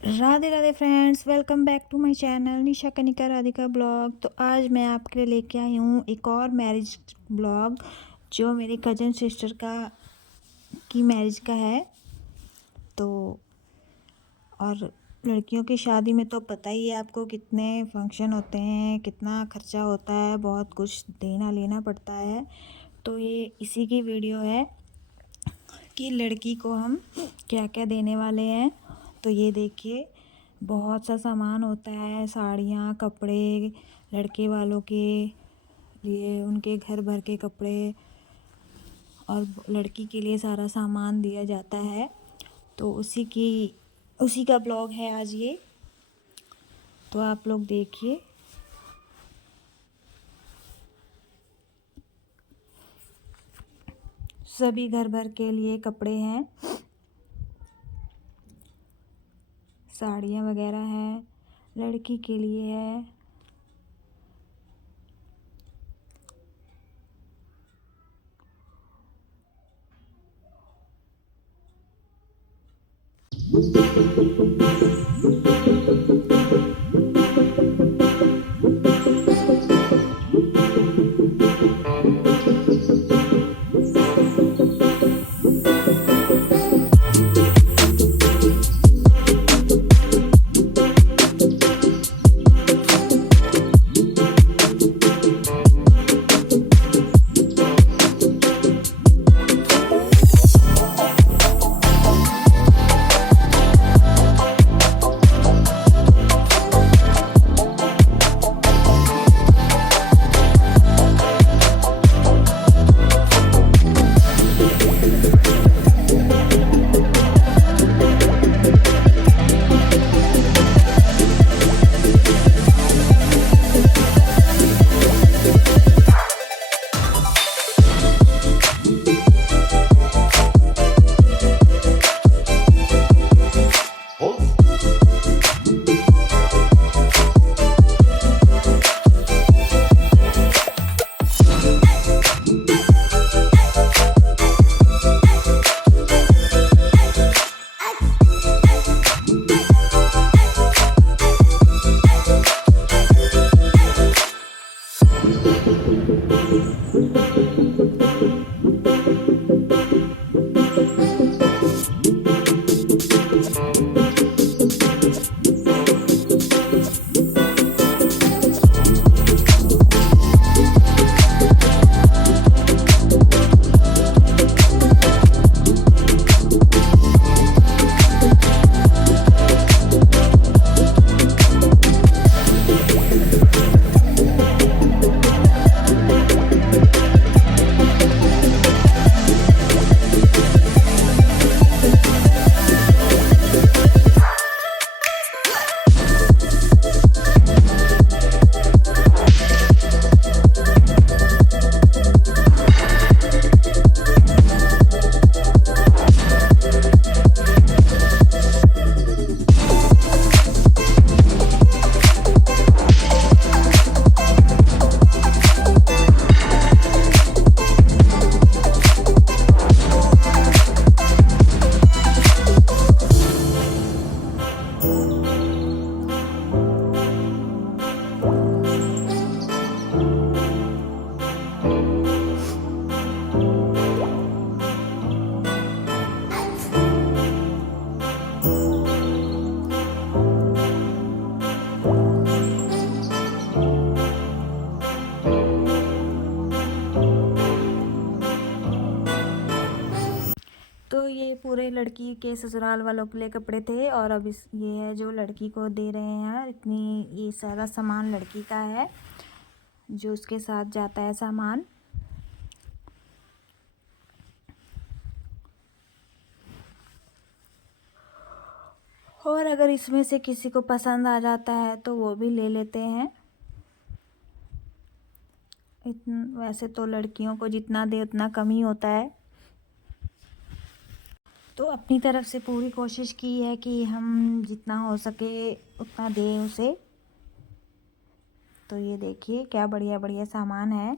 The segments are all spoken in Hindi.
Radhe Radhe friends, welcome back to my channel Nisha Kanika Radhika blog. तो आज मैं आपके लिए लेके आई हूँ एक और मैरिज ब्लॉग जो मेरी कज़न सिस्टर की मैरिज का है। तो और लड़कियों की शादी में तो पता ही है आपको कितने फंक्शन होते हैं, कितना खर्चा होता है, बहुत कुछ देना लेना पड़ता है। तो ये इसी की वीडियो है कि लड़की को हम क्या क्या देने वाले हैं। तो ये देखिए, बहुत सा सामान होता है, साड़ियाँ, कपड़े, लड़के वालों के लिए उनके घर भर के कपड़े और लड़की के लिए सारा सामान दिया जाता है। तो उसी का ब्लॉग है आज ये। तो आप लोग देखिए। सभी घर भर के लिए कपड़े हैं, साड़ियाँ वगैरह हैं, लड़की के लिए है। तो ये पूरे लड़की के ससुराल वालों के लिए कपड़े थे। और अब ये है जो लड़की को दे रहे हैं। ये सारा सामान लड़की का है जो उसके साथ जाता है सामान। और अगर इसमें से किसी को पसंद आ जाता है तो वो भी ले लेते हैं। वैसे तो लड़कियों को जितना दे उतना कम ही होता है। तो अपनी तरफ से पूरी कोशिश की है कि हम जितना हो सके उतना दें उसे। तो ये देखिए क्या बढ़िया बढ़िया सामान है।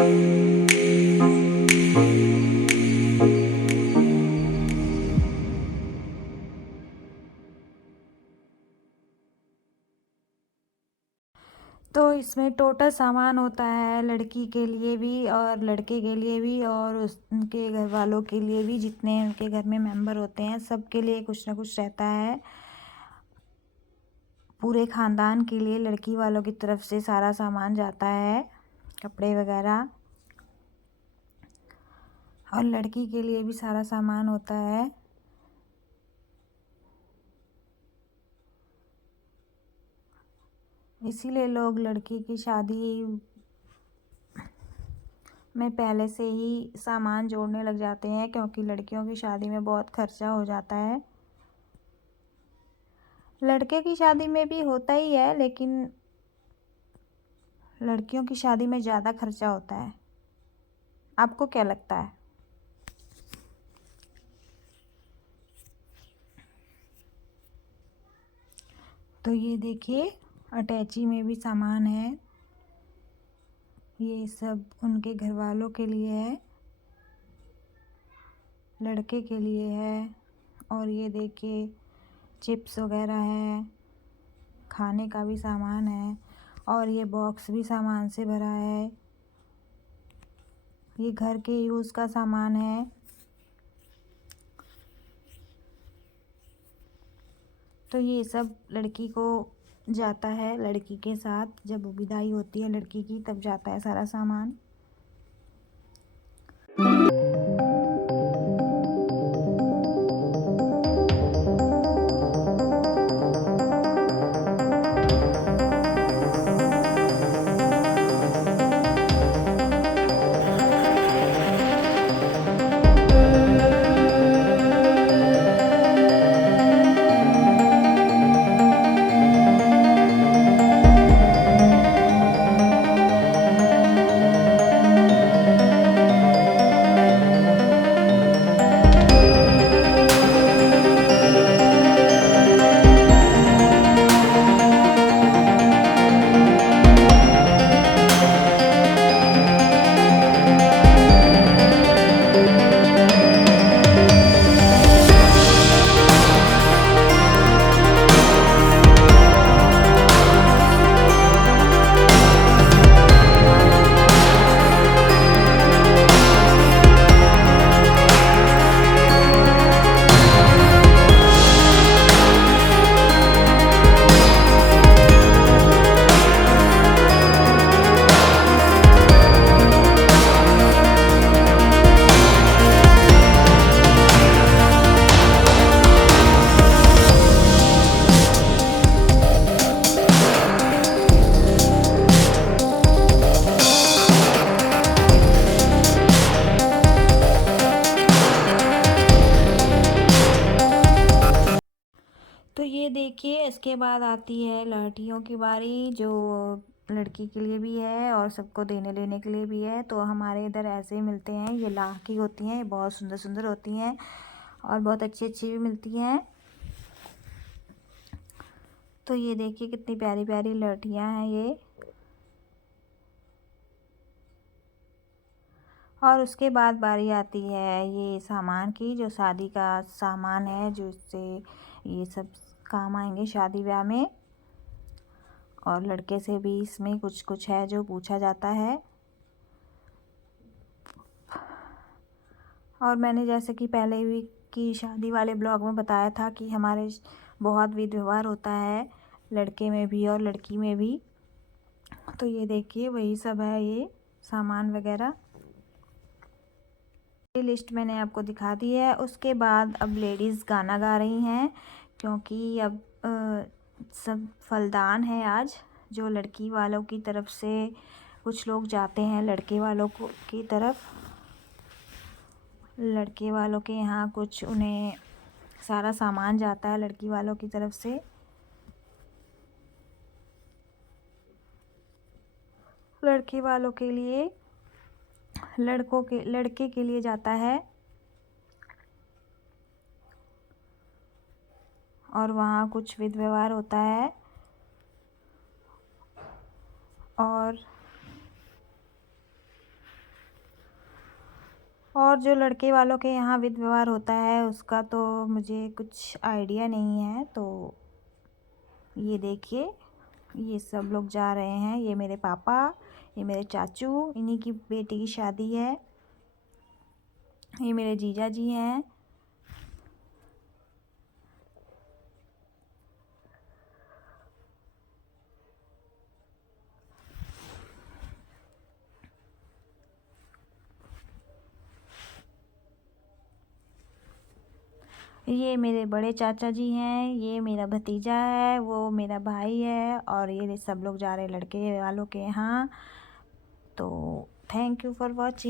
तो इसमें टोटल सामान होता है लड़की के लिए भी और लड़के के लिए भी और उनके घर वालों के लिए भी, जितने उनके घर में मेंबर होते हैं सबके लिए कुछ ना कुछ रहता है। पूरे ख़ानदान के लिए लड़की वालों की तरफ से सारा सामान जाता है, कपड़े वगैरह, और लड़की के लिए भी सारा सामान होता है। इसीलिए लोग लड़की की शादी में पहले से ही सामान जोड़ने लग जाते हैं, क्योंकि लड़कियों की शादी में बहुत खर्चा हो जाता है। लड़के की शादी में भी होता ही है, लेकिन लड़कियों की शादी में ज़्यादा खर्चा होता है। आपको क्या लगता है? तो ये देखिए अटैची में भी सामान है, ये सब उनके घर वालों के लिए है, लड़के के लिए है। और ये देखिए चिप्स वगैरह है, खाने का भी सामान है, और ये बॉक्स भी सामान से भरा है। ये घर के यूज़ का सामान है। तो ये सब लड़की को जाता है, लड़की के साथ जब विदाई होती है लड़की की तब जाता है सारा सामान। तो ये देखिए इसके बाद आती है लहठियों की बारी, जो लड़की के लिए भी है और सबको देने लेने के लिए भी है। तो हमारे इधर ऐसे ही मिलते हैं, ये लाह की होती हैं, ये बहुत सुंदर सुंदर होती हैं और बहुत अच्छी अच्छी भी मिलती हैं। तो ये देखिए कितनी प्यारी प्यारी लहठियाँ हैं ये। और उसके बाद बारी आती है ये सामान की, जो शादी का सामान है, जो इससे ये सब काम आएंगे शादी ब्याह में। और लड़के से भी इसमें कुछ कुछ है जो पूछा जाता है। और मैंने जैसे कि पहले भी की शादी वाले ब्लॉग में बताया था कि हमारे बहुत विध व्यवहार होता है, लड़के में भी और लड़की में भी। तो ये देखिए वही सब है, ये सामान वगैरह। ये लिस्ट मैंने आपको दिखा दी है। उसके बाद अब लेडीज़ गाना गा रही हैं, क्योंकि अब सब फलदान है आज, जो लड़की वालों की तरफ से कुछ लोग जाते हैं लड़के वालों को की तरफ। लड़के वालों के यहाँ कुछ उन्हें सारा सामान जाता है लड़की वालों की तरफ से। लड़के वालों के लिए, लड़के के लिए जाता है, और वहाँ कुछ विध व्यवहार होता है। और और जो लड़के वालों के यहाँ विध व्यवहार होता है उसका तो मुझे कुछ आइडिया नहीं है। तो ये देखिए, ये सब लोग जा रहे हैं। ये मेरे पापा, ये मेरे चाचू, इन्हीं की बेटी की शादी है। ये मेरे जीजा जी हैं। ये मेरे बड़े चाचा जी हैं। ये मेरा भतीजा है, वो मेरा भाई है, और ये सब लोग जा रहे हैं लड़के वालों के यहाँ। तो थैंक यू फॉर वॉचिंग।